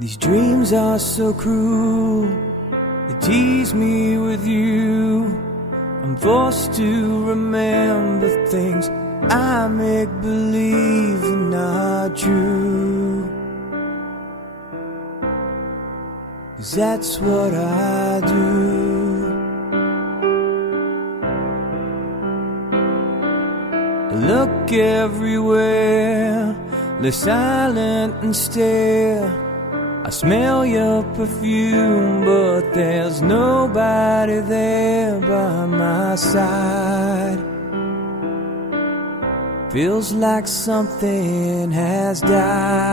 These dreams are so cruel, they tease me with you. I'm forced to remember things I make believe are not true. 'Cause that's what I do. I look everywhere, lay silent and stare. I smell your perfume, but there's nobody there by my side. Feels like something has died.